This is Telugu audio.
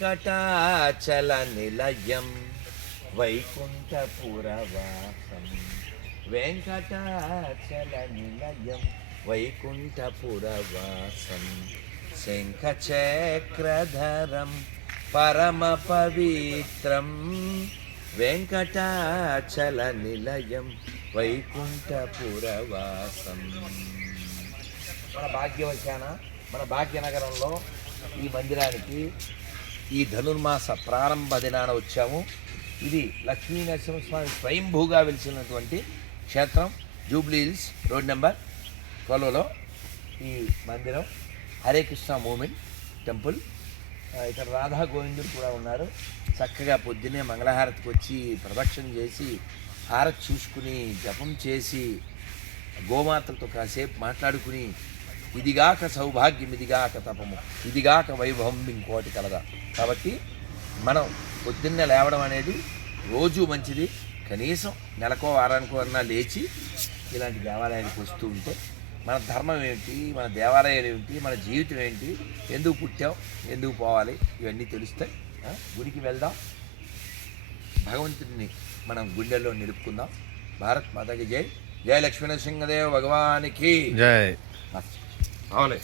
వెంకటాచల నిలయం వైకుంఠపురవాసం వెంకటాచల నిలయం వైకుంఠపురవాసం శంఖచక్రధరం పరమ పవిత్రం వెంకటాచల నిలయం వైకుంఠపురవాసం. మన భాగ్యవశాన మన భాగ్యనగరంలో ఈ మందిరానికి ఈ ధనుర్మాస ప్రారంభ దినాన వచ్చాము. ఇది లక్ష్మీ నరసింహస్వామి స్వయంభూగా వెలిసినటువంటి క్షేత్రం. జూబ్లీ హిల్స్ రోడ్ నెంబర్ 12లో ఈ మందిరం. Hare Krishna movement temple. ఇక్కడ రాధా గోవిందుడు కూడా ఉన్నారు. చక్కగా పొద్దున్నే మంగళహారతికి వచ్చి ప్రదక్షిణ చేసి హారతి చూసుకుని జపం చేసి గోమాతలతో కాసేపు మాట్లాడుకుని ఇదిగాక సౌభాగ్యం ఇదిగాక తపము ఇదిగాక వైభవం ఇంకోటి కలదా. కాబట్టి మనం పొద్దున్నే లేవడం అనేది రోజు మంచిది. కనీసం నెలకో వారానికో అన్నా లేచి ఇలాంటి దేవాలయానికి వస్తూ ఉంటే మన ధర్మం ఏమిటి, మన దేవాలయాలు ఏమిటి, మన జీవితం ఏంటి, ఎందుకు పుట్టాం, ఎందుకు పోవాలి, ఇవన్నీ తెలుస్తాయి. గుడికి వెళ్దాం, భగవంతుడిని మనం గుండెల్లో నిలుపుకుందాం. భారత్ మాతాకి జై. జై లక్ష్మీనరసింహదేవ్ భగవానికి జై. రావాలి.